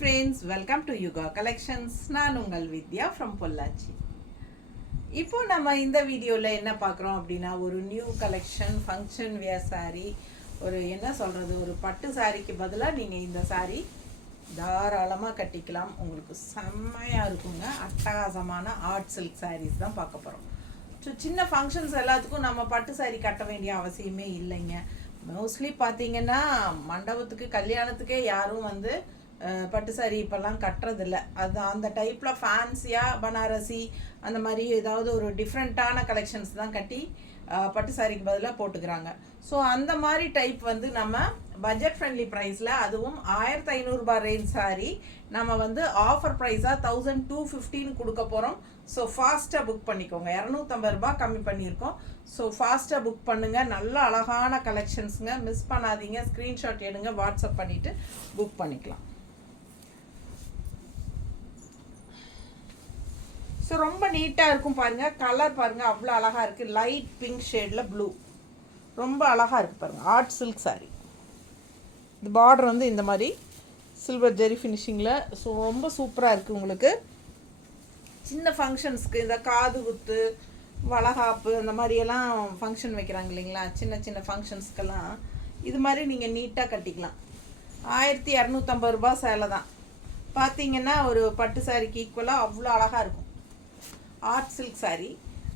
Friends, welcome to Yuga collections. நான் உங்கள் வித்யா from Pollachi. இப்போ நம்ம இந்த வீடியோவில் என்ன பார்க்குறோம் அப்படின்னா, ஒரு new collection function wear sari. ஒரு என்ன சொல்கிறது, ஒரு பட்டு சாரிக்கு பதிலாக நீங்கள் இந்த சாரீ தாராளமாக கட்டிக்கலாம். உங்களுக்கு செம்மையாக இருக்குங்க. அட்டகாசமான ஆர்ட் சில்க் சாரீஸ் தான் பார்க்க போகிறோம். ஸோ சின்ன ஃபங்க்ஷன்ஸ் எல்லாத்துக்கும் நம்ம பட்டு சாரீ கட்ட வேண்டிய அவசியமே இல்லைங்க. மோஸ்ட்லி பார்த்தீங்கன்னா மண்டபத்துக்கு கல்யாணத்துக்கே யாரும் பட்டு சாரீ இப்போல்லாம் கட்டுறதில்ல. அது அந்த டைப்பில் ஃபேன்சியாக பனாரசி அந்த மாதிரி ஏதாவது ஒரு டிஃப்ரெண்ட்டான கலெக்ஷன்ஸ் தான் கட்டி பட்டு சாரிக்கு பதிலாக போட்டுக்கிறாங்க. ஸோ அந்த மாதிரி டைப் நம்ம பட்ஜெட் ஃப்ரெண்ட்லி ப்ரைஸில், அதுவும் 1500 ரூபாய் ரேஞ்ச் சாரீ நம்ம ஆஃபர் ப்ரைஸாக 1215 கொடுக்க போகிறோம். ஸோ ஃபாஸ்ட்டாக புக் பண்ணிக்கோங்க. 250 ரூபாய் கம்மி பண்ணியிருக்கோம். ஸோ ஃபாஸ்ட்டாக புக் பண்ணுங்கள். நல்ல அழகான கலெக்ஷன்ஸுங்க, மிஸ் பண்ணாதீங்க. ஸ்க்ரீன்ஷாட் எடுங்க, வாட்ஸ்அப் பண்ணிவிட்டு புக் பண்ணிக்கலாம். ஸோ ரொம்ப நீட்டாக இருக்கும் பாருங்கள். கலர் பாருங்கள், அவ்வளோ அழகாக இருக்குது. லைட் பிங்க் ஷேடில் ப்ளூ, ரொம்ப அழகாக இருக்குது பாருங்கள். Art silk sari. இந்த பார்டர் இந்த மாதிரி சில்வர் ஜெரி ஃபினிஷிங்கில். ஸோ ரொம்ப சூப்பராக இருக்குது. உங்களுக்கு சின்ன ஃபங்க்ஷன்ஸ்க்கு, இந்த காது குத்து, வளகாப்பு, அந்த மாதிரியெல்லாம் ஃபங்க்ஷன் வைக்கிறாங்க இல்லைங்களா, சின்ன சின்ன ஃபங்க்ஷன்ஸ்க்கெல்லாம் இது மாதிரி நீங்கள் நீட்டாக கட்டிக்கலாம். 1250 ரூபாய் சேலை தான். பார்த்தீங்கன்னா ஒரு பட்டு சாரிக்கு ஈக்குவலாக அவ்வளோ அழகாக இருக்கும். Art silk sari.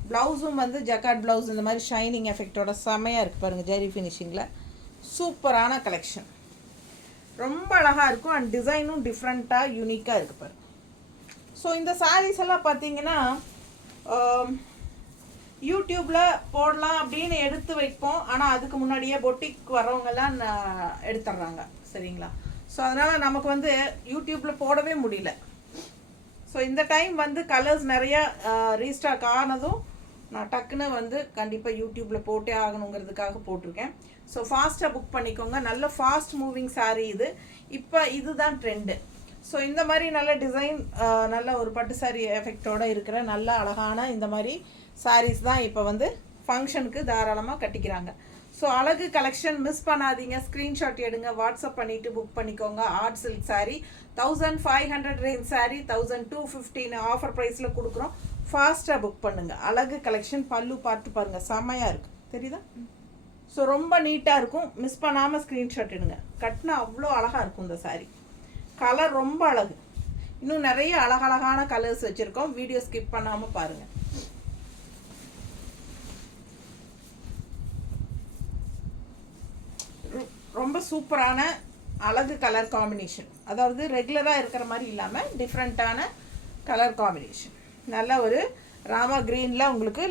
ப்ளவுஸும் ஜக்கார்ட் ப்ளவுஸ் இந்த மாதிரி ஷைனிங் எஃபெக்டோட செமையாக இருக்குது பாருங்கள். ஜெரி ஃபினிஷிங்கில் சூப்பரான கலெக்ஷன், ரொம்ப அழகாக இருக்கும். அண்ட் டிசைனும் டிஃப்ரெண்ட்டாக யூனிக்காக இருக்குது பாருங்கள். ஸோ இந்த சாரீஸ் எல்லாம் பார்த்தீங்கன்னா யூடியூப்பில் போடலாம் அப்படின்னு எடுத்து வைப்போம். ஆனால் அதுக்கு முன்னாடியே பொட்டிக் வரவங்கெல்லாம் எடுத்துட்றாங்க, சரிங்களா. ஸோ அதனால் நமக்கு யூடியூப்பில் போடவே முடியல. ஸோ இந்த டைம் கலர்ஸ் நிறையா ரீஸ்டாக் ஆனதும் நான் டக்குன்னு கண்டிப்பாக யூடியூப்பில் போட்டே ஆகணுங்கிறதுக்காக போட்டிருக்கேன். ஸோ ஃபாஸ்ட்டாக புக் பண்ணிக்கோங்க. நல்ல ஃபாஸ்ட் மூவிங் சாரீ இது. இப்போ இதுதான் ட்ரெண்டு. ஸோ இந்த மாதிரி நல்ல டிசைன், நல்ல ஒரு பட்டு சாரீ எஃபெக்டோடு இருக்கிற நல்ல அழகான இந்த மாதிரி சாரீஸ் தான் இப்போ ஃபங்க்ஷனுக்கு தாராளமாக கட்டிக்கிறாங்க. ஸோ அழகு கலெக்ஷன், மிஸ் பண்ணாதீங்க. ஸ்க்ரீன்ஷாட் எடுங்க, வாட்ஸ்அப் பண்ணிவிட்டு புக் பண்ணிக்கோங்க. Art silk sari 1500 range sari 1215 offer ப்ரைஸில் கொடுக்குறோம். ஃபாஸ்ட்டாக புக் பண்ணுங்கள். அழகு கலெக்ஷன். பல்லு பார்த்து பாருங்கள், செம்மையாக இருக்குது, தெரியுதா. ஸோ ரொம்ப நீட்டாக இருக்கும். மிஸ் பண்ணாமல் ஸ்க்ரீன்ஷாட் எடுங்க. கட்டினா அவ்வளோ அழகாக இருக்கும் இந்த சாரீ. கலர் ரொம்ப அழகு. இன்னும் நிறைய அழகழகான கலர்ஸ் வச்சுருக்கோம். வீடியோ ஸ்கிப் பண்ணாமல் பாருங்கள். ரொம்ப சூப்பரான அழகு கலர் காம்பினேஷன். அதாவது ரெகுலராக இருக்கிற மாதிரி இல்லாமல் டிஃப்ரெண்ட்டான கலர் காம்பினேஷன். நல்ல ஒரு ராமா க்ரீனில் உங்களுக்கு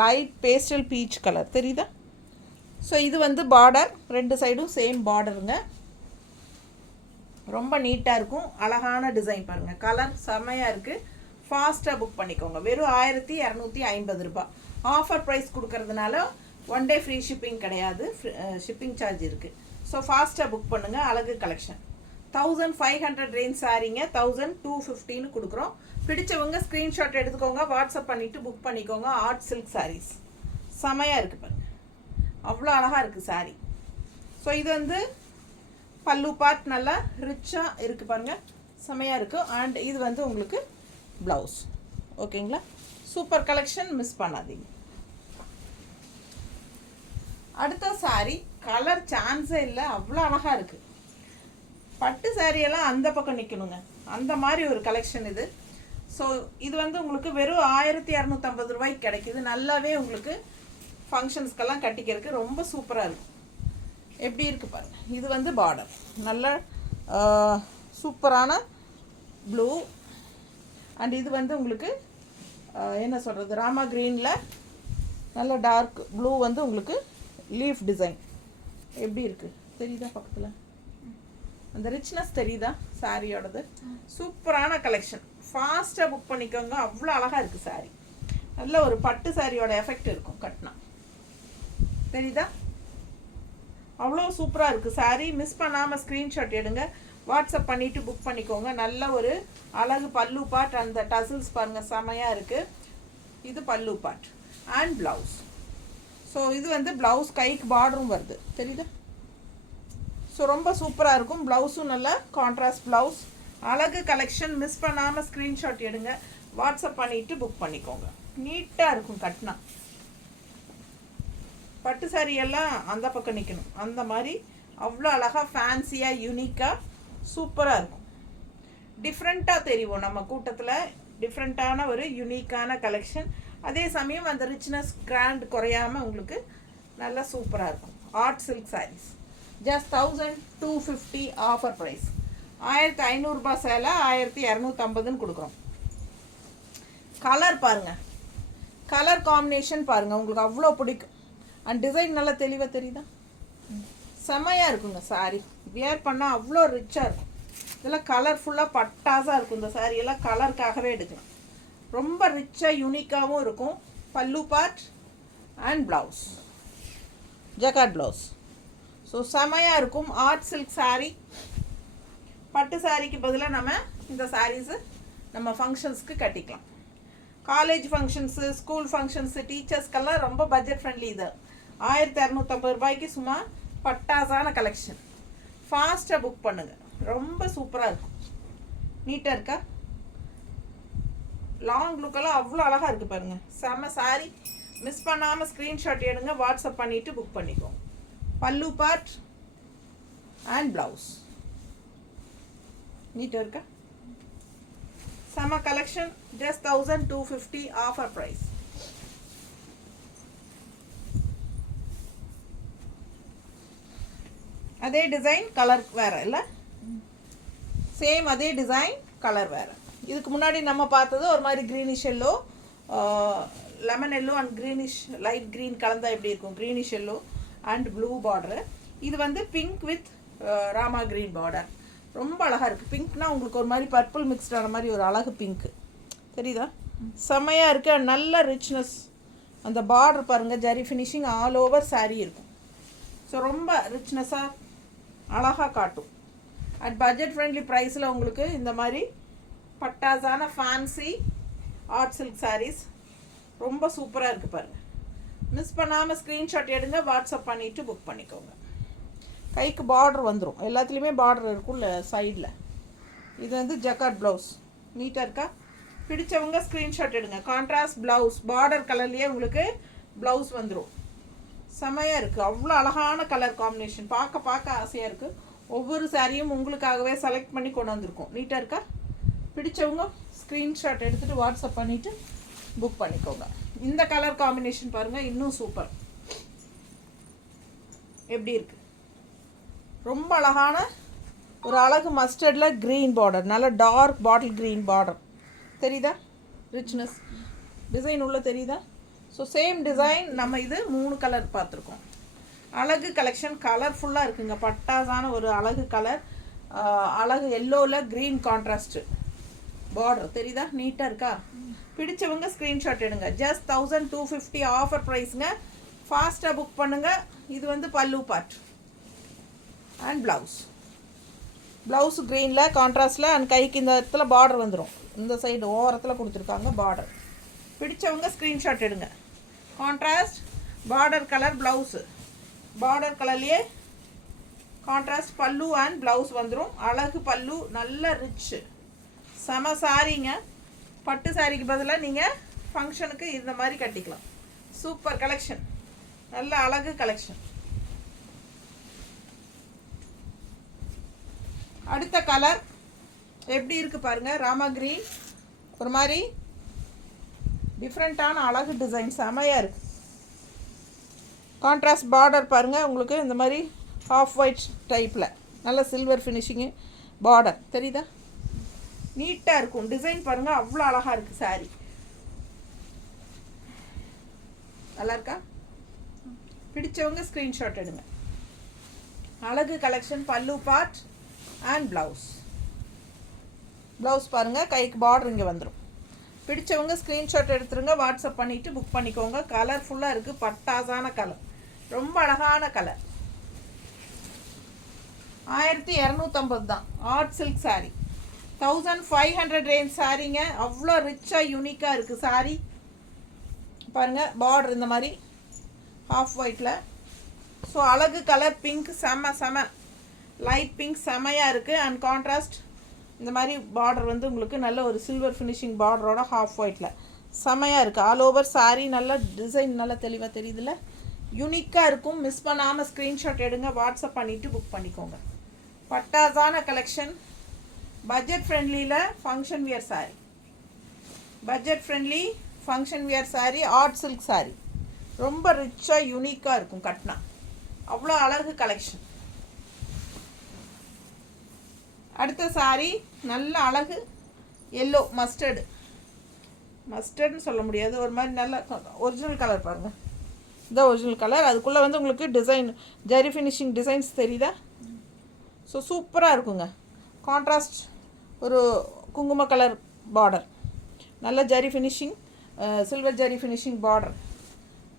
லைட் பேஸ்டல் பீச் கலர் தெரியுதா. ஸோ இது பார்டர், ரெண்டு சைடும் சேம் பார்டருங்க. ரொம்ப நீட்டாக இருக்கும். அழகான டிசைன் பாருங்கள். கலர் செம்மையாக இருக்குது. ஃபாஸ்ட்டாக புக் பண்ணிக்கோங்க. வெறும் 1250 ரூபாய் ஆஃபர் ப்ரைஸ் கொடுக்கறதுனால 1 டே ஃப்ரீ ஷிப்பிங் கிடையாது, ஷிப்பிங் சார்ஜ் இருக்குது. ஸோ ஃபாஸ்ட்டாக புக் பண்ணுங்கள். அழகு கலெக்ஷன் 1500 ரேஞ்ச் சாரீங்க 1215 கொடுக்குறோம். பிடிச்சவங்க ஸ்க்ரீன்ஷாட் எடுத்துக்கோங்க, வாட்ஸ்அப் பண்ணிவிட்டு புக் பண்ணிக்கோங்க. ஆர்ட் சில்க் சாரீஸ் செமையாக இருக்குது பாருங்கள். அவ்வளோ அழகாக இருக்குது சாரீ. ஸோ இது பல்லு பார்ட் நல்லா ரிச்சாக இருக்குது பாருங்கள், செமையாக இருக்குது. அண்ட் இது உங்களுக்கு ப்ளவுஸ். ஓகேங்களா. சூப்பர் கலெக்ஷன், மிஸ் பண்ணாதீங்க. அடுத்த சாரீ கலர் சான்ஸே இல்லை, அவ்வளோ அழகாக இருக்குது. பட்டு சாரியெல்லாம் அந்த பக்கம் நிற்கணுங்க, அந்த மாதிரி ஒரு கலெக்ஷன் இது. ஸோ இது உங்களுக்கு வெறும் 1250 ரூபாய்க்கு கிடைக்கிது. நல்லாவே உங்களுக்கு ஃபங்க்ஷன்ஸ்க்கெல்லாம் கட்டிக்கிறதுக்கு ரொம்ப சூப்பராக இருக்கும். எப்படி இருக்குது பாருங்கள். இது பார்டர் நல்ல சூப்பரான ப்ளூ. அண்ட் இது உங்களுக்கு என்ன சொல்கிறது, ராமா க்ரீனில் நல்ல டார்க் ப்ளூ உங்களுக்கு லீஃப் டிசைன். எப்படி இருக்குது தெரியுதா, பக்கத்தில் அந்த ரிச்னஸ் தெரியுதா சாரியோடது. சூப்பரான கலெக்ஷன். ஃபாஸ்ட்டாக புக் பண்ணிக்கோங்க. அவ்வளோ அழகாக இருக்குது சாரீ. நல்ல ஒரு பட்டு சாரியோட எஃபெக்ட் இருக்கும் கட்டினா, தெரியுதா. அவ்வளோ சூப்பராக இருக்குது சாரீ. மிஸ் பண்ணாமல் ஸ்க்ரீன்ஷாட் எடுங்க, வாட்ஸ்அப் பண்ணிவிட்டு புக் பண்ணிக்கோங்க. நல்ல ஒரு அழகு பல்லு பார்ட். அந்த டசில்ஸ் பாருங்கள், செமையாக இருக்குது. இது பல்லு பார்ட் அண்ட் ப்ளவுஸ். ஸோ இது ப்ளவுஸ் கைக்கு பார்டரும் வருது, தெரியுதா. ஸோ ரொம்ப சூப்பராக இருக்கும். ப்ளவுஸும் நல்ல கான்ட்ராஸ்ட் ப்ளவுஸ். அழகு கலெக்ஷன். மிஸ் பண்ணாமல் ஸ்க்ரீன்ஷாட் எடுங்க, வாட்ஸ்அப் பண்ணிவிட்டு புக் பண்ணிக்கோங்க. நீட்டாக இருக்கும் கட்டினா. பட்டு சாரி எல்லாம் அந்த பக்கம் நிற்கணும், அந்த மாதிரி அவ்வளோ அழகாக ஃபேன்சியாக யூனிக்காக சூப்பராக இருக்கும். டிஃப்ரெண்ட்டாக தெரியும் நம்ம கூட்டத்தில். டிஃப்ரெண்ட்டான ஒரு யூனிக்கான கலெக்ஷன். அதே சமயம் அந்த ரிச்னஸ் கிராண்ட் குறையாமல் உங்களுக்கு நல்லா சூப்பராக இருக்கும். Art silk saris just 1250 offer price. 1500 சேலை 1250 கொடுக்குறோம். கலர் பாருங்கள், கலர் காம்பினேஷன் பாருங்கள், உங்களுக்கு அவ்வளோ பிடிக்கும். அண்ட் டிசைன் நல்லா தெளிவாக தெரியுதா? செம்மையாக இருக்குங்க சாரீ. வியர் பண்ணால் அவ்வளோ ரிச்சாக இருக்கும். இதெல்லாம் கலர்ஃபுல்லாக பட்டாஸாக இருக்கும். இந்த சாரியெல்லாம் கலருக்காகவே எடுக்கலாம். ரொம்ப ரிச்சாக யூனிக்காகவும் இருக்கும். பல்லு part and blouse, jacquard blouse. So செமையாக இருக்கும். Art silk sari. பட்டு சாரிக்கு பதிலாக நம்ம இந்த சாரீஸு நம்ம ஃபங்க்ஷன்ஸ்க்கு கட்டிக்கலாம். காலேஜ் ஃபங்க்ஷன்ஸு, ஸ்கூல் ஃபங்க்ஷன்ஸு, டீச்சர்ஸ்க்கெல்லாம் ரொம்ப பட்ஜெட் ஃப்ரெண்ட்லி. இது 1250 ரூபாய்க்கு சும்மா பட்டாசான கலெக்ஷன். ஃபாஸ்ட்டாக புக் பண்ணுங்கள், ரொம்ப சூப்பராக இருக்கும். நீட்டாக இருக்கா? லாங் லுக்கெல்லாம் அவ்வளோ அழகாக இருக்குது பாருங்கள். செம்ம சாரி. மிஸ் பண்ணாமல் ஸ்க்ரீன்ஷாட் எடுங்க, வாட்ஸ்அப் பண்ணிவிட்டு புக் பண்ணிக்கோங்க. Pallu part and blouse. நீட்டாக இருக்கா? செம்ம கலெக்ஷன். Just 1250 offer price. அதே டிசைன் கலர் வேறு இல்லை, சேம் அதே டிசைன் கலர் வேறு. இதுக்கு முன்னாடி நம்ம பார்த்தது ஒரு மாதிரி greenish yellow, lemon yellow and greenish light green கலந்தால் எப்படி இருக்கும், greenish yellow and blue border. இது வந்து pink with Rama green border. ரொம்ப அழகாக இருக்குது. பிங்க்னா உங்களுக்கு ஒரு மாதிரி பர்பிள் மிக்ஸ்டான மாதிரி ஒரு அழகு பிங்க்கு தெரியுதா? செம்மையாக இருக்குது. நல்ல ரிச்னஸ். அந்த பார்டர் பாருங்கள், zari finishing all over sari இருக்கும். ஸோ ரொம்ப ரிச்னஸாக அழகாக காட்டும். அட் பட்ஜெட் ஃப்ரெண்ட்லி ப்ரைஸில் உங்களுக்கு இந்த மாதிரி பட்டாசான ஃபேன்சி ஆர்ட் சில்க் சாரீஸ் ரொம்ப சூப்பராக இருக்குது பாருங்கள். மிஸ் பண்ணாமல் ஸ்க்ரீன்ஷாட் எடுங்க, வாட்ஸ்அப் பண்ணிவிட்டு புக் பண்ணிக்கோங்க. கைக்கு பார்டர் வந்துடும், எல்லாத்துலேயுமே பார்டர் இருக்கும்ல சைடில். இது வந்து ஜக்கார்ட் ப்ளவுஸ். நீட்டாக இருக்கா? பிடிச்சவங்க ஸ்க்ரீன்ஷாட் எடுங்க. கான்ட்ராஸ்ட் ப்ளவுஸ், பார்டர் கலர்லேயே உங்களுக்கு ப்ளவுஸ் வந்துடும். செமையாக இருக்குது. அவ்வளோ அழகான கலர் காம்பினேஷன். பார்க்க பார்க்க ஆசையாக இருக்குது. ஒவ்வொரு சாரியும் உங்களுக்காகவே செலக்ட் பண்ணி கொண்டு வந்திருக்கோம். நீட்டாக இருக்கா? பிடிச்சவங்க ஸ்க்ரீன்ஷாட் எடுத்துகிட்டு வாட்ஸ்அப் பண்ணிவிட்டு புக் பண்ணிக்கோங்க. இந்த கலர் காம்பினேஷன் பாருங்கள், இன்னும் சூப்பர். எப்படி இருக்குது? ரொம்ப அழகான ஒரு அழகு மஸ்டர்டில் க்ரீன் பார்டர், நல்ல டார்க் பாட்டில் க்ரீன் பார்டர் தெரியுதா? ரிச்னஸ் டிசைன் உள்ள தெரியுதா? ஸோ சேம் டிசைன் நம்ம இது 3 கலர் பார்த்துருக்கோம். அழகு கலெக்ஷன் கலர்ஃபுல்லாக இருக்குங்க. பட்டாசான ஒரு அழகு கலர், அழகு எல்லோவில் க்ரீன் கான்ட்ராஸ்ட்டு பார்டர் தெரியுதா? நீட்டாக இருக்கா? பிடிச்சவங்க ஸ்க்ரீன்ஷாட் எடுங்க. ஜஸ்ட் 1250 ஆஃபர் ப்ரைஸுங்க. ஃபாஸ்ட்டாக புக் பண்ணுங்கள். இது வந்து பல்லு பார்ட் அண்ட் ப்ளவுஸ். ப்ளவுஸ் க்ரீனில் கான்ட்ராஸ்டில் அண்ட் கைக்கு இந்த இடத்துல பார்டர் வந்துடும். இந்த சைடு ஓரத்தில் கொடுத்துருக்காங்க பார்டர். பிடிச்சவங்க ஸ்க்ரீன்ஷாட் எடுங்க. Contrast border colour blouse, border கலர்லேயே கான்ட்ராஸ்ட் பல்லு அண்ட் ப்ளவுஸ் வந்துடும். அழகு பல்லு, நல்ல ரிச்சு, செம சாரீங்க. பட்டு சாரிக்கு பதிலாக நீங்கள் ஃபங்க்ஷனுக்கு இந்த மாதிரி கட்டிக்கலாம். சூப்பர் கலெக்ஷன், நல்ல அழகு கலெக்ஷன். அடுத்த கலர் எப்படி இருக்குது பாருங்கள். ராமா க்ரீன், ஒரு மாதிரி டிஃப்ரெண்ட்டான அழகு டிசைன், செமையாக இருக்குது. கான்ட்ராஸ்ட் பார்டர் பாருங்கள், உங்களுக்கு இந்த மாதிரி ஆஃப் ஒயிட் டைப்பில் நல்ல சில்வர் ஃபினிஷிங்கு பார்டர் தெரியுதா? நீட்டாக இருக்கும். டிசைன் பாருங்கள், அவ்வளோ அழகாக இருக்குது சாரீ. நல்லா இருக்கா? பிடிச்சவங்க ஸ்க்ரீன்ஷாட் எடுங்க. அழகு கலெக்ஷன். பல்லு பார்ட் அண்ட் ப்ளவுஸ். ப்ளவுஸ் பாருங்கள், கைக்கு பார்டர் இங்கே வந்துடும். பிடிச்சவங்க ஸ்க்ரீன்ஷாட் எடுத்துருங்க, வாட்ஸ்அப் பண்ணிவிட்டு புக் பண்ணிக்கோங்க. கலர்ஃபுல்லாக இருக்குது. பட்டாசான கலர், ரொம்ப அழகான கலர். 1250 தான். Art silk sari. 1500 ரேஞ்ச் சாரீங்க. அவ்வளோ ரிச்சாக யூனிக்காக இருக்குது சாரீ. பாருங்கள், பார்டர் இந்த மாதிரி ஆஃப் ஒயிட்டில். ஸோ அழகு கலர் பிங்க், செம செம லைட் பிங்க், செமையாக இருக்குது. அண்ட் கான்ட்ராஸ்ட் இந்த மாதிரி பார்டர் வந்து உங்களுக்கு நல்ல ஒரு சில்வர் ஃபினிஷிங் பார்டரோட ஹாஃப் ஒயிட்டில் செமையாக இருக்குது. ஆல் ஓவர் சாரீ நல்ல டிசைன் நல்லா தெளிவாக தெரியுதுல்ல, யூனிக்காக இருக்கும். மிஸ் பண்ணாமல் ஸ்க்ரீன்ஷாட் எடுங்க, வாட்ஸ்அப் பண்ணிவிட்டு புக் பண்ணிக்கோங்க. பட்டாசான கலெக்ஷன், பட்ஜெட் ஃப்ரெண்ட்லியில் function wear sari, budget friendly function wear sari, art silk sari, ரொம்ப ரிச்சாக யூனிக்காக இருக்கும். கட்னா அவ்வளோ அழகு கலெக்ஷன். அடுத்த சாரீ நல்ல அழகு எல்லோ மஸ்டர்டுன்னு சொல்ல முடியாது, ஒரு மாதிரி நல்ல ஒரிஜினல் கலர் பாருங்கள், இதுதான் ஒரிஜினல் கலர். அதுக்குள்ளே வந்து உங்களுக்கு டிசைன் ஜரி ஃபினிஷிங் டிசைன்ஸ் தெரியுதா? ஸோ சூப்பராக இருக்குங்க. கான்ட்ராஸ்ட் ஒரு குங்கும கலர் பார்டர், நல்ல zari finishing, silver zari finishing border,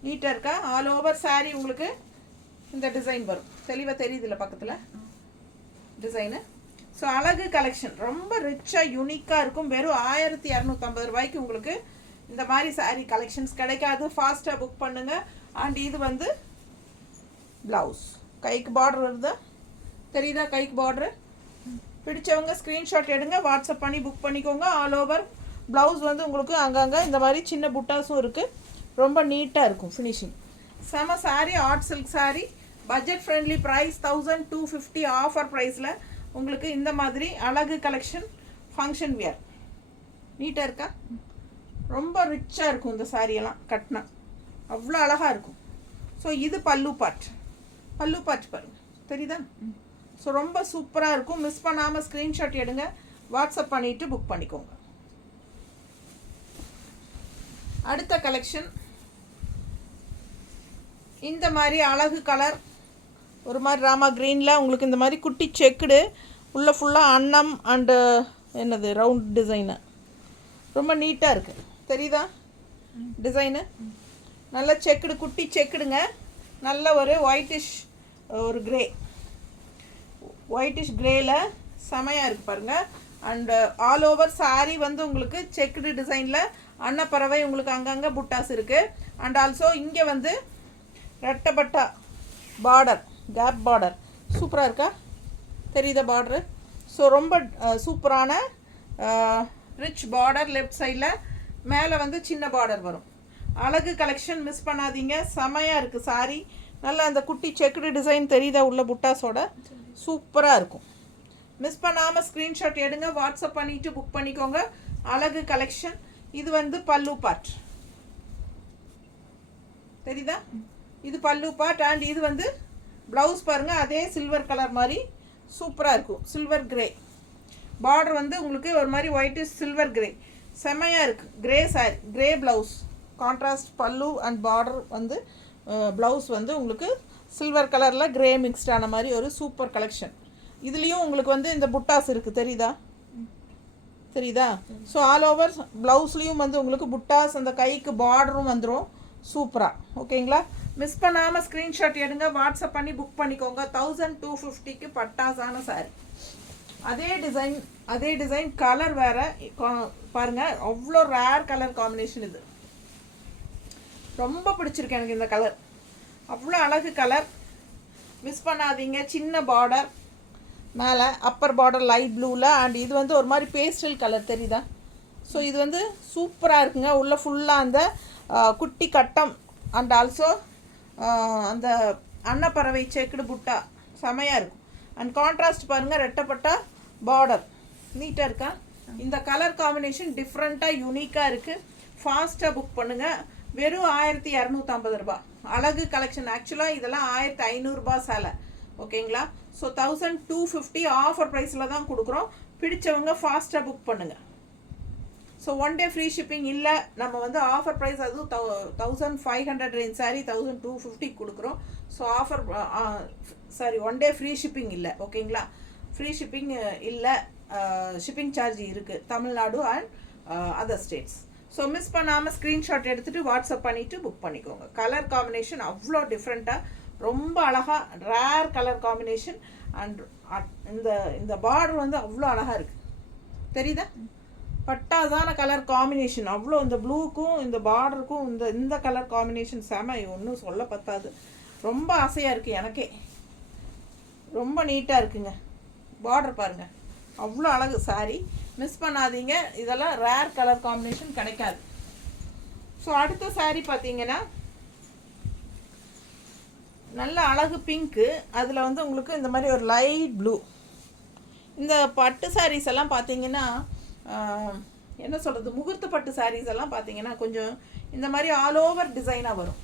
நீட்டாக இருக்கா. ஆல் ஓவர் சாரீ உங்களுக்கு இந்த டிசைன் வரும். தெளிவாக தெரியுதுல்ல பக்கத்தில் டிசைனு. ஸோ அழகு கலெக்ஷன் ரொம்ப ரிச்சாக யூனிக்காக இருக்கும். வெறும் 1250 ரூபாய்க்கு உங்களுக்கு இந்த மாதிரி சாரீ கலெக்ஷன்ஸ் கிடைக்காது. ஃபாஸ்ட்டாக புக் பண்ணுங்கள். அண்ட் இது வந்து ப்ளவுஸ், கைக்கு பார்டர் வருதா தெரியுதா? கைக்கு பார்டரு பிடிச்சவங்க ஸ்க்ரீன்ஷாட் எடுங்க, வாட்ஸ்அப் பண்ணி புக் பண்ணிக்கோங்க. ஆல் ஓவர் ப்ளவுஸ் வந்து உங்களுக்கு அங்கங்கே இந்த மாதிரி சின்ன புட்டாஸும் இருக்குது. ரொம்ப நீட்டாக இருக்கும் ஃபினிஷிங். செம sari, art silk sari, budget friendly price 1250 offer ப்ரைஸில் உங்களுக்கு இந்த மாதிரி அழகு கலெக்ஷன் ஃபங்க்ஷன் வியர். நீட்டாக இருக்கா? ரொம்ப ரிச்சாக இருக்கும் இந்த சாரியெல்லாம் கட்டினா, அவ்வளோ அழகாக இருக்கும். ஸோ இது பல்லு பார்ட் பாருங்கள் தெரியுதா? ஸோ ரொம்ப சூப்பராக இருக்கும். மிஸ் பண்ணாமல் ஸ்க்ரீன்ஷாட் எடுங்க, வாட்ஸ்அப் பண்ணிவிட்டு புக் பண்ணிக்கோங்க. அடுத்த கலெக்ஷன் இந்த மாதிரி அழகு கலர், ஒரு மாதிரி ராமா க்ரீனில் உங்களுக்கு இந்த மாதிரி குட்டி செக்குடு உள்ளே ஃபுல்லாக அன்னம் அண்டு என்னது ரவுண்ட் டிசைனு, ரொம்ப நீட்டாக இருக்குது தெரியுதா டிசைனு? நல்ல செக்குடு, குட்டி செக்குடுங்க, நல்ல ஒரு ஒரு ஒயிட்டிஷ் க்ரேயில் செமையாக இருக்குது பாருங்கள். அண்டு ஆல் ஓவர் சாரீ வந்து உங்களுக்கு செக்குடு டிசைனில் அன்னப்பறவை உங்களுக்கு அங்கங்கே புட்டாஸ் இருக்குது. அண்ட் ஆல்சோ இங்கே வந்து ரெட்டப்பட்டா பார்டர், கேப் பார்டர் சூப்பராக இருக்கா தெரியுதா பார்டரு? ஸோ ரொம்ப சூப்பரான ரிச் பார்டர். லெஃப்ட் சைடில் மேலே வந்து சின்ன பார்டர் வரும். அழகு கலெக்ஷன், மிஸ் பண்ணாதீங்க. செமையாக இருக்குது சாரீ. நல்லா அந்த குட்டி செக்குடு டிசைன் தெரியுதா உள்ள புட்டாஸோட? சூப்பராக இருக்கும். மிஸ் பண்ணாமல் ஸ்க்ரீன்ஷாட் எடுங்க, வாட்ஸ்அப் பண்ணிவிட்டு புக் பண்ணிக்கோங்க. அழகு கலெக்ஷன். இது வந்து பல்லு பார்ட் தெரியுதா? இது பல்லு பார்ட். அண்ட் இது வந்து ப்ளவுஸ் பாருங்கள், அதே சில்வர் கலர் மாதிரி சூப்பராக இருக்கும். சில்வர் கிரே பார்டர் வந்து உங்களுக்கு ஒரு மாதிரி ஒயிட்டு சில்வர் கிரே செம்மையாக இருக்குது. Grey sorry, grey blouse, contrast பல்லு அண்ட் பார்டர் வந்து ப்ளவுஸ் வந்து உங்களுக்கு சில்வர் கலரில் கிரே மிக்ஸ்ட் ஆன மாதிரி ஒரு சூப்பர் கலெக்ஷன். இதுலேயும் உங்களுக்கு வந்து இந்த புட்டாஸ் இருக்குது தெரியுதா? ஸோ ஆல் ஓவர் ப்ளவுஸ்லேயும் வந்து உங்களுக்கு புட்டாஸ், அந்த கைக்கு பார்டரும் வந்துடும் சூப்பராக. ஓகேங்களா? மிஸ் பண்ணாமல் ஸ்க்ரீன்ஷாட் எடுங்க, வாட்ஸ்அப் பண்ணி புக் பண்ணிக்கோங்க. 1250க்கு பட்டாசான சாரி. அதே டிசைன் கலர் வேறு பாருங்கள், அவ்வளோ ரேர் கலர் காம்பினேஷன். இது ரொம்ப பிடிச்சிருக்கு எனக்கு இந்த கலர், அவ்வளோ அழகு கலர். மிஸ் பண்ணாதீங்க. சின்ன பார்டர் மேலே, அப்பர் பார்டர் லைட் ப்ளூவில். அண்ட் இது வந்து ஒரு மாதிரி பேஸ்டல் கலர் தெரியுதா? ஸோ இது வந்து சூப்பராக இருக்குங்க. உள்ளே ஃபுல்லாக அந்த குட்டி கட்டம் அண்ட் ஆல்சோ அந்த அன்னப்பறவை செக்குடு புட்டா செமையாக இருக்கும். அண்ட் கான்ட்ராஸ்ட் பாருங்கள், ரெட்டப்பட்டா பார்டர் நீட்டாக இருக்கா? இந்த கலர் காம்பினேஷன் டிஃப்ரெண்ட்டாக யூனிக்காக இருக்குது. ஃபாஸ்ட்டாக புக் பண்ணுங்கள். வெறும் 1250 ரூபா. அழகு கலெக்ஷன். ஆக்சுவலாக இதெல்லாம் 1500 ரூபா சேலை. ஓகேங்களா? ஸோ 1250 ஆஃபர் ப்ரைஸில் தான் கொடுக்குறோம். பிடிச்சவங்க ஃபாஸ்ட்டாக புக் பண்ணுங்கள். ஸோ 1 டே ஃப்ரீ ஷிப்பிங் இல்லை. நம்ம வந்து ஆஃபர் ப்ரைஸ் அதுவும் 1500 ரேஞ்ச் சாரி 1250 கொடுக்குறோம். ஸோ ஆஃபர் 1 டே ஃப்ரீ ஷிப்பிங் இல்லை. ஓகேங்களா? ஃப்ரீ ஷிப்பிங் இல்லை, ஷிப்பிங் சார்ஜ் இருக்குது Tamil Nadu and other states. So miss பண்ணாமல் ஸ்க்ரீன்ஷாட் எடுத்துகிட்டு வாட்ஸ்அப் பண்ணிவிட்டு புக் பண்ணிக்கோங்க. கலர் காம்பினேஷன் அவ்வளோ டிஃப்ரெண்ட்டாக, ரொம்ப அழகாக ரேர் கலர் காம்பினேஷன். அண்ட் இந்த பார்டர் வந்து அவ்வளோ அழகாக இருக்குது தெரியுதா? பட்டாசான கலர் காம்பினேஷன். அவ்வளோ இந்த ப்ளூக்கும் இந்த பார்டருக்கும் இந்த கலர் காம்பினேஷன் செம, ஒன்றும் சொல்ல பத்தாது. ரொம்ப ஆசையாக இருக்குது எனக்கே. ரொம்ப நீட்டாக இருக்குங்க. பார்டர் பாருங்கள், அவ்வளோ அழகு சாரி, மிஸ் பண்ணாதீங்க. இதெல்லாம் ரேர் கலர் காம்பினேஷன், கிடைக்காது. ஸோ அடுத்த சாரி பார்த்தீங்கன்னா நல்ல அழகு பிங்க்கு, அதில் வந்து உங்களுக்கு இந்த மாதிரி ஒரு லைட் ப்ளூ. இந்த பட்டு சாரீஸ் எல்லாம் பார்த்தீங்கன்னா என்ன சொல்கிறது, முகூர்த்த பட்டு சாரீஸ் எல்லாம் பார்த்தீங்கன்னா கொஞ்சம் இந்த மாதிரி ஆல் ஓவர் டிசைனாக வரும்.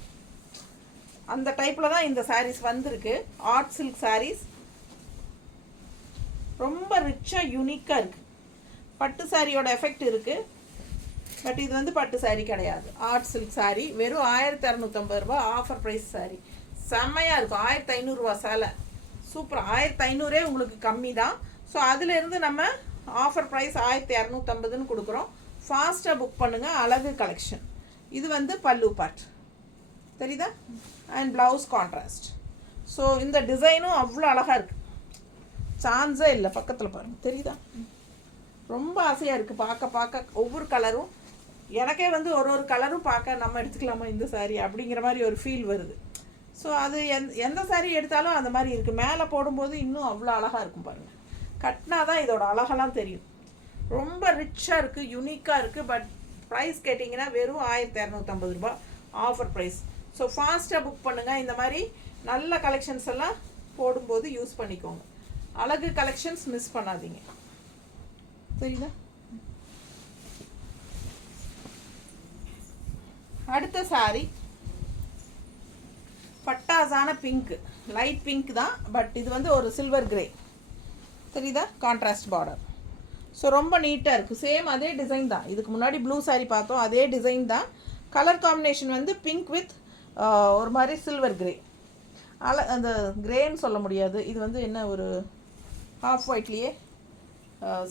அந்த டைப்பில் தான் இந்த சாரீஸ் வந்திருக்கு. ஆர்ட் சில்க் சாரீஸ் ரொம்ப ரிச்சாக யூனிக்காக இருக்குது. பட்டு சாரியோட எஃபெக்ட் இருக்குது, பட் இது வந்து பட்டு சாரீ கிடையாது. ஆர்ட் சில்க் சாரீ வெறும் 1650 ரூபா ஆஃபர் ப்ரைஸ் சாரீ. செம்மையாக இருக்கும். 1500 ரூபா சேலை, சூப்பர். 1500 உங்களுக்கு கம்மி தான். ஸோ அதிலிருந்து நம்ம ஆஃபர் ப்ரைஸ் 1250ன்னு கொடுக்குறோம். ஃபாஸ்ட்டாக புக் பண்ணுங்கள். அழகு கலெக்ஷன். இது வந்து பல்லு பார்ட் தெரியுதா, அண்ட் ப்ளவுஸ் கான்ட்ராஸ்ட். ஸோ இந்த டிசைனும் அவ்வளோ அழகாக இருக்குது, சான்ஸே இல்லை. பக்கத்தில் பாருங்கள், தெரியுதா, ரொம்ப ஆசையாக இருக்குது பார்க்க. ஒவ்வொரு கலரும் எனக்கே வந்து ஒரு கலரும் பார்க்க நம்ம எடுத்துக்கலாமா இந்த சாரீ அப்படிங்கிற மாதிரி ஒரு ஃபீல் வருது. ஸோ அது எந்த சாரீ எடுத்தாலும் அந்த மாதிரி இருக்குது. மேலே போடும்போது இன்னும் அவ்வளோ அழகாக இருக்கும் பாருங்கள். கட்டினா தான் இதோட அழகெல்லாம் தெரியும். ரொம்ப ரிச்சாக இருக்குது, யூனிக்காக இருக்குது. பட் ப்ரைஸ் கேட்டிங்கன்னா வெறும் 1250 ரூபா ஆஃபர் ப்ரைஸ். ஸோ ஃபாஸ்ட்டாக புக் பண்ணுங்கள். இந்த மாதிரி நல்ல கலெக்ஷன்ஸ் எல்லாம் போடும்போது யூஸ் பண்ணிக்கோங்க. அழகு கலெக்ஷன்ஸ் மிஸ் பண்ணாதீங்க. சரிங்களா? அடுத்த சாரி பட்டாசான பிங்க், லைட் பிங்க் தான். பட் இது வந்து ஒரு சில்வர் கிரே, தெரியுதா, கான்ட்ராஸ்ட் பார்டர். ஸோ ரொம்ப நீட்டாக இருக்குது. சேம் அதே டிசைன் தான். இதுக்கு முன்னாடி ப்ளூ சாரி பார்த்தோம், அதே டிசைன் தான். கலர் காம்பினேஷன் வந்து பிங்க் வித் ஒரு மாதிரி சில்வர் கிரே. அந்த கிரேன்னு சொல்ல முடியாது, இது வந்து என்ன ஒரு ஹாஃப் ஒயிட்லேயே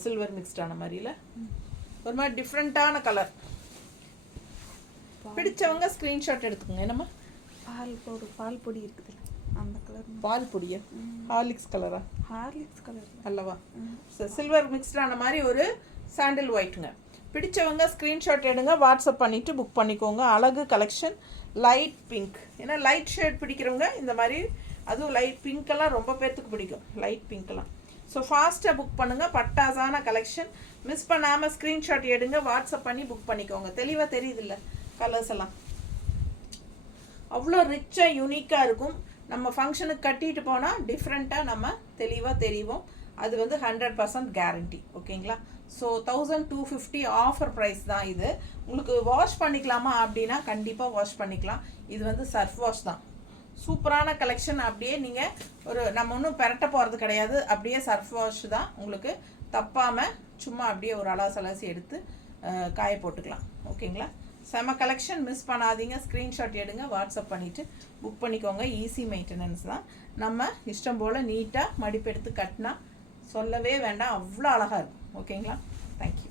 சில்வர் மிக்ஸ்டான மாதிரில ஒரு மாதிரி டிஃப்ரெண்ட்டான கலர். பிடிச்சவங்க ஸ்க்ரீன்ஷாட் எடுத்துக்கோங்க. என்னம்மா, பால் பொடி இருக்குது அந்த கலர். பால் பொடியா, ஹார்லிக்ஸ் கலரா? ஹார்லிக்ஸ் கலர் அல்லவா. சில்வர் மிக்ஸ்டான மாதிரி ஒரு சாண்டில் ஒயிட்டுங்க. பிடிச்சவங்க ஸ்க்ரீன்ஷாட் எடுங்க, வாட்ஸ்அப் பண்ணிவிட்டு புக் பண்ணிக்கோங்க. அழகு கலெக்ஷன், லைட் பிங்க். ஏன்னா லைட் ஷேட் பிடிக்கிறவங்க இந்த மாதிரி, அதுவும் லைட் பிங்க்கெல்லாம் ரொம்ப பேர்த்துக்கு பிடிக்கும், லைட் பிங்க்கெல்லாம். ஸோ ஃபாஸ்ட்டாக புக் பண்ணுங்கள். பட்டாசான கலெக்ஷன் மிஸ் பண்ணாமல் ஸ்க்ரீன்ஷாட் எடுங்க, வாட்ஸ்அப் பண்ணி புக் பண்ணிக்கோங்க. தெளிவாக தெரியுதில்ல கலர்ஸ் எல்லாம், அவ்வளோ ரிச்சாக யூனிக்காக இருக்கும். நம்ம ஃபங்க்ஷனுக்கு கட்டிட்டு போனால் டிஃப்ரெண்ட்டாக நம்ம தெளிவாக தெரியும். அது வந்து 100% கேரண்டி. ஓகேங்களா? ஸோ 1250 ஆஃபர் ப்ரைஸ் தான் இது. உங்களுக்கு வாஷ் பண்ணிக்கலாமா அப்படின்னா கண்டிப்பாக வாஷ் பண்ணிக்கலாம். இது வந்து சர்ஃப் வாஷ் தான். சூப்பரான கலெக்ஷன். அப்படியே நீங்கள் நம்ம ஒன்றும் பெரட்ட போகிறது கிடையாது, அப்படியே சர்ஃப் வாஷ் தான். உங்களுக்கு தப்பாமல் சும்மா அப்படியே ஒரு அலாசி எடுத்து காய போட்டுக்கலாம். ஓகேங்களா? செம கலெக்ஷன், மிஸ் பண்ணாதீங்க. ஸ்க்ரீன்ஷாட் எடுங்க, வாட்ஸ்அப் பண்ணிவிட்டு புக் பண்ணிக்கோங்க. ஈஸி மெயின்டெனன்ஸ் தான். நம்ம இஷ்டம் போல் நீட்டாக மடிப்பெடுத்து கட்டினா சொல்லவே வேண்டாம், அவ்வளோ அழகாக இருக்கும். ஓகேங்களா? தேங்க்யூ.